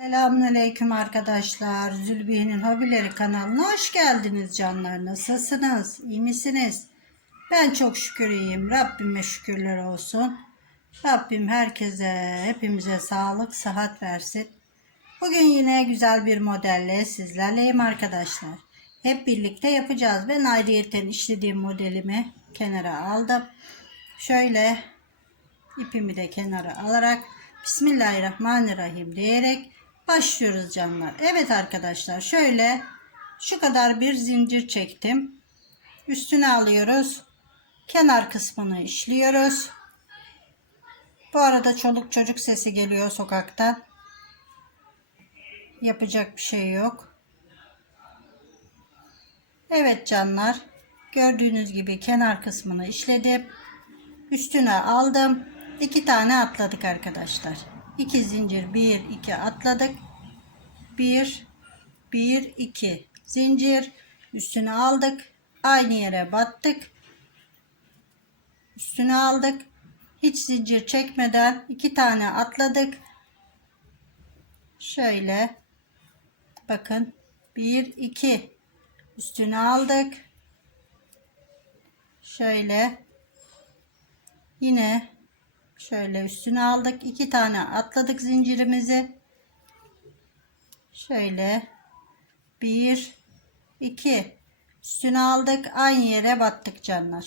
Selamünaleyküm arkadaşlar. Zülbiye'nin Hobileri kanalına hoş geldiniz canlar. Nasılsınız? İyi misiniz? Ben çok şükür iyiyim. Rabbime şükürler olsun. Rabbim herkese, hepimize sağlık, sıhhat versin. Bugün yine güzel bir modelle sizlerleyim arkadaşlar. Hep birlikte yapacağız. Ben ayrıyeten işlediğim modelimi kenara aldım. Şöyle ipimi de kenara alarak Bismillahirrahmanirrahim diyerek başlıyoruz canlar. Evet arkadaşlar şöyle şu kadar bir zincir çektim. Üstüne alıyoruz. Kenar kısmını işliyoruz. Bu arada çoluk çocuk sesi geliyor sokaktan. Yapacak bir şey yok. Evet canlar. Gördüğünüz gibi kenar kısmını işledim. Üstüne aldım. İki tane atladık arkadaşlar. İki zincir bir iki atladık. Bir bir iki zincir üstüne aldık. Aynı yere battık. Üstüne aldık. Hiç zincir çekmeden iki tane atladık. Şöyle bakın bir iki üstüne aldık. Şöyle yine Şöyle üstüne aldık. iki tane atladık zincirimizi. Şöyle bir iki üstüne aldık. Aynı yere battık canlar.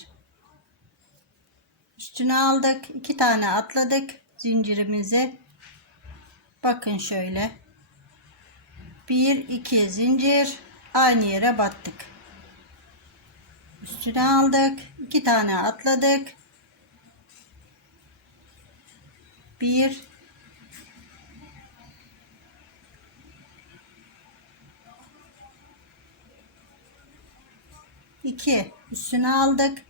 Üstüne aldık. iki tane atladık zincirimizi. Bakın şöyle. Bir iki zincir aynı yere battık. Üstüne aldık. iki tane atladık. Bir iki üstüne aldık.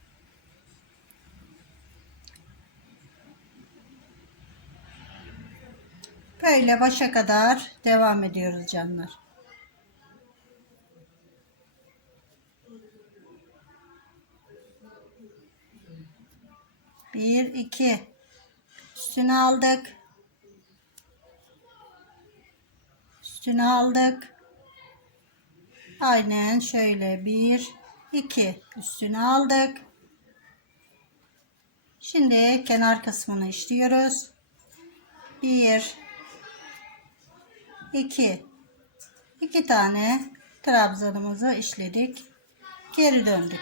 Böyle başa kadar devam ediyoruz canlar. Bir, iki. Üstüne aldık. Üstüne aldık. Aynen şöyle bir, iki. Üstüne aldık. Şimdi kenar kısmını işliyoruz. Bir, iki, iki tane trabzanımızı işledik. Geri döndük.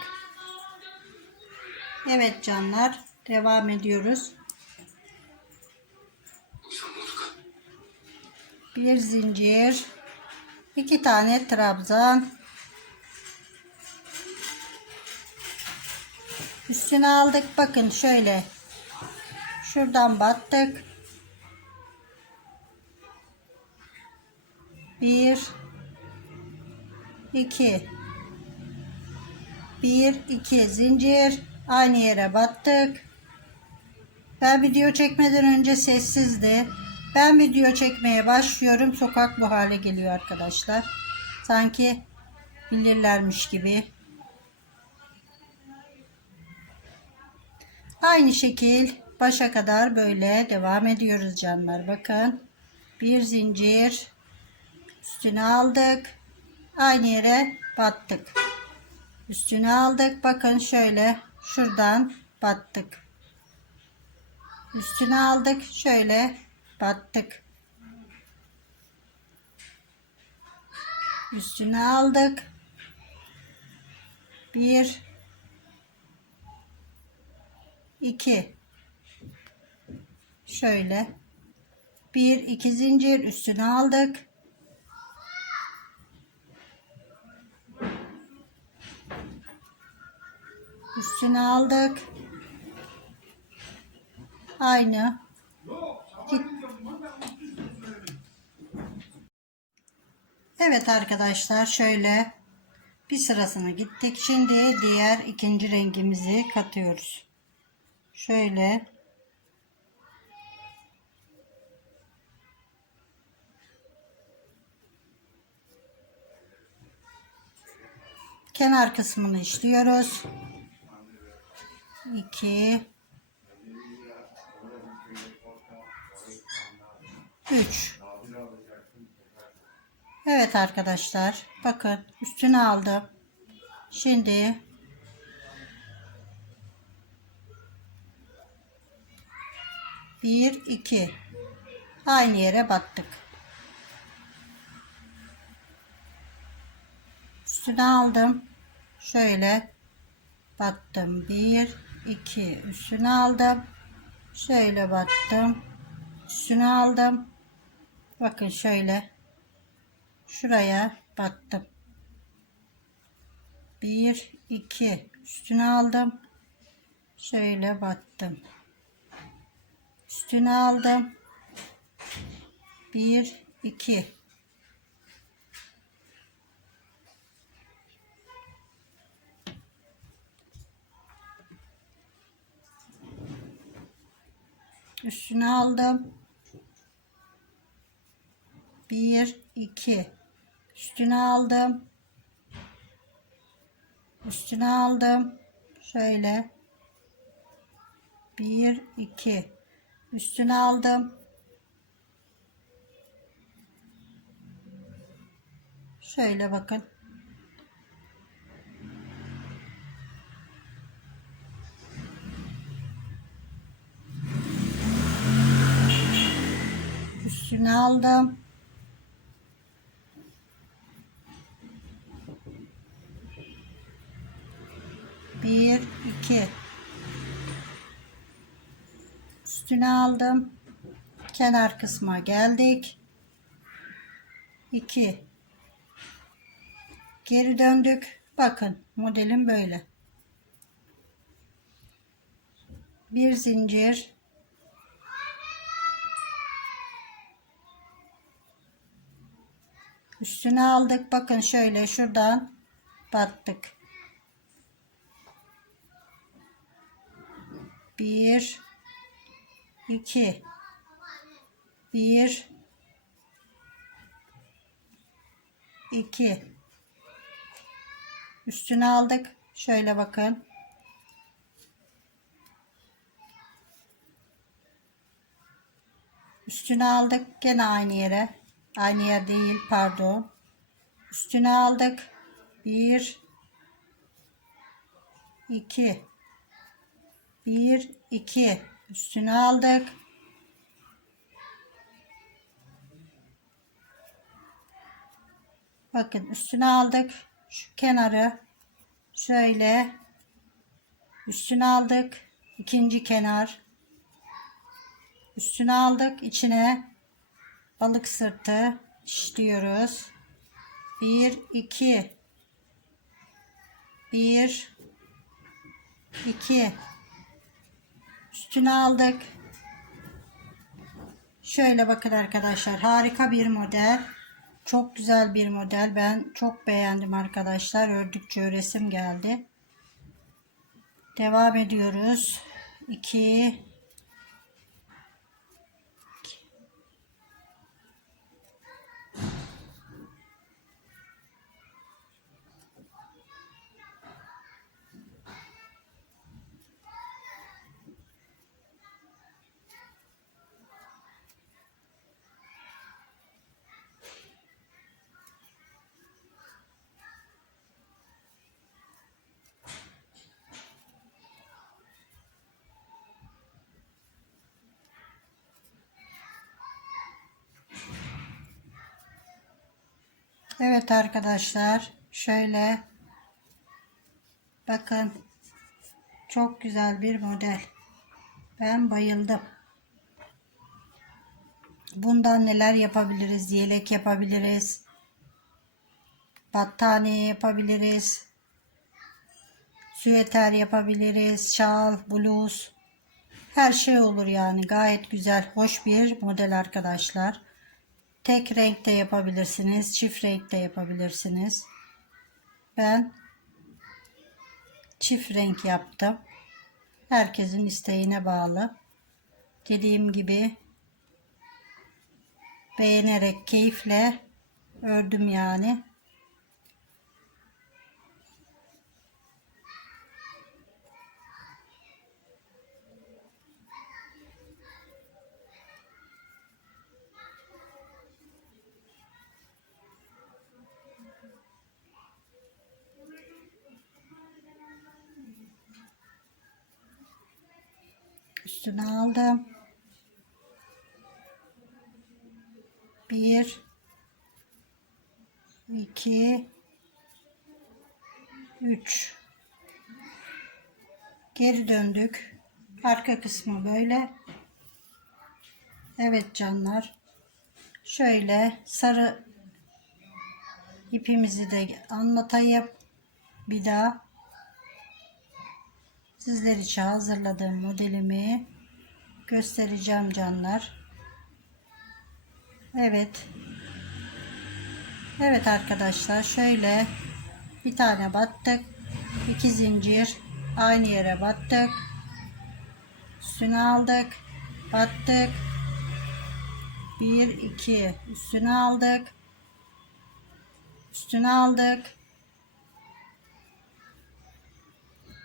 Evet canlar devam ediyoruz. Bir zincir. İki tane trabzan. Üstüne aldık. Bakın şöyle. Şuradan battık. Bir. İki. Bir iki zincir. Aynı yere battık. Ben video çekmeden önce sessizdi ben video çekmeye başlıyorum. Sokak bu hale geliyor arkadaşlar. Sanki bilirlermiş gibi. Aynı şekil başa kadar böyle devam ediyoruz canlar. Bakın. Bir zincir üstüne aldık. Aynı yere battık. Üstüne aldık. Bakın şöyle şuradan battık. Üstüne aldık. Şöyle battık. Üstüne aldık. Bir, iki, şöyle bir iki zincir üstüne aldık. Üstüne aldık. Aynı. Git Evet arkadaşlar şöyle bir sırasını gittik. Şimdi diğer ikinci rengimizi katıyoruz. Şöyle kenar kısmını işliyoruz. 2 3 Evet arkadaşlar bakın üstüne aldım. Şimdi bir iki aynı yere battık. Üstüne aldım. Şöyle battım. Bir iki üstüne aldım. Şöyle battım. Üstüne aldım. Bakın şöyle şuraya battım. Bir, iki üstüne aldım. Şöyle battım. Üstüne aldım. Bir, iki. Üstüne aldım. Bir, iki. Üstüne aldım. Üstüne aldım. Şöyle. Bir, iki. Üstüne aldım. Şöyle bakın. Üstüne aldım. Bir, iki. Üstüne aldım. Kenar kısma geldik. İki. Geri döndük. Bakın modelim böyle. Bir zincir. Üstüne aldık. Bakın şöyle şuradan battık. Bir, iki, bir, iki. Üstüne aldık. Şöyle bakın. Üstüne aldık. Gene aynı yere. Aynı yer değil pardon. Üstüne aldık. Bir, iki, 1 2 üstüne aldık. Bakın üstüne aldık. Şu kenarı şöyle üstüne aldık. ikinci kenar üstüne aldık. içine balık sırtı işliyoruz. 1 2 1 2 Sütünü aldık. Şöyle bakın arkadaşlar. Harika bir model. Çok güzel bir model. Ben çok beğendim arkadaşlar. Ördükçe resim geldi. Devam ediyoruz. 2 Evet arkadaşlar şöyle. Bakın çok güzel bir model. Ben bayıldım. Bundan neler yapabiliriz? Yelek yapabiliriz. Battaniye yapabiliriz. Süeter yapabiliriz. Şal bluz. Her şey olur yani. Gayet güzel hoş bir model arkadaşlar Tek renkte yapabilirsiniz. Çift renkte yapabilirsiniz. Ben çift renk yaptım. Herkesin isteğine bağlı. Dediğim gibi beğenerek keyifle ördüm yani. Üstüne aldım. Bir, iki, üç. Geri döndük. Arka kısmı böyle. Evet canlar. Şöyle sarı ipimizi de anlatayım. Bir daha sizler için hazırladığım modelimi göstereceğim canlar. Evet. Evet arkadaşlar şöyle bir tane battık. iki zincir aynı yere battık. Üstüne aldık. Battık. 1 2 üstüne aldık. Üstüne aldık.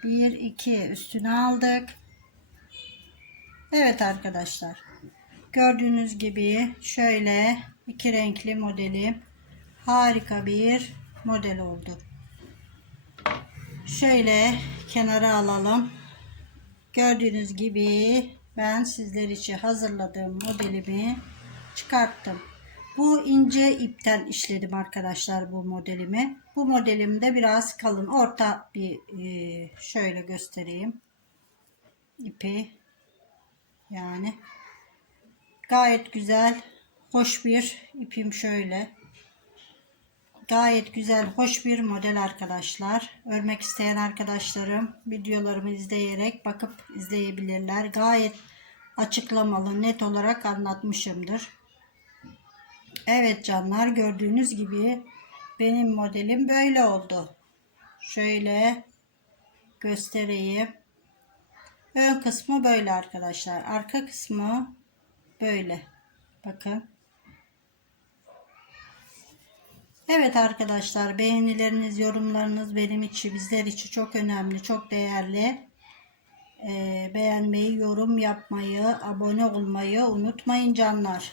1 2 üstüne aldık. Evet arkadaşlar. Gördüğünüz gibi şöyle iki renkli modelim harika bir model oldu. Şöyle kenara alalım. Gördüğünüz gibi ben sizler için hazırladığım modelimi çıkarttım. Bu ince ipten işledim arkadaşlar bu modelimi. Bu modelimde biraz kalın orta bir e, şöyle göstereyim. ipi yani gayet güzel hoş bir ipim şöyle. Gayet güzel, hoş bir model arkadaşlar. Örmek isteyen arkadaşlarım videolarımı izleyerek bakıp izleyebilirler. Gayet açıklamalı, net olarak anlatmışımdır. Evet canlar gördüğünüz gibi benim modelim böyle oldu. Şöyle göstereyim. Ön kısmı böyle arkadaşlar. Arka kısmı böyle. Bakın. Evet arkadaşlar beğenileriniz, yorumlarınız benim için, bizler için çok önemli, çok değerli. Ee, beğenmeyi, yorum yapmayı, abone olmayı unutmayın canlar.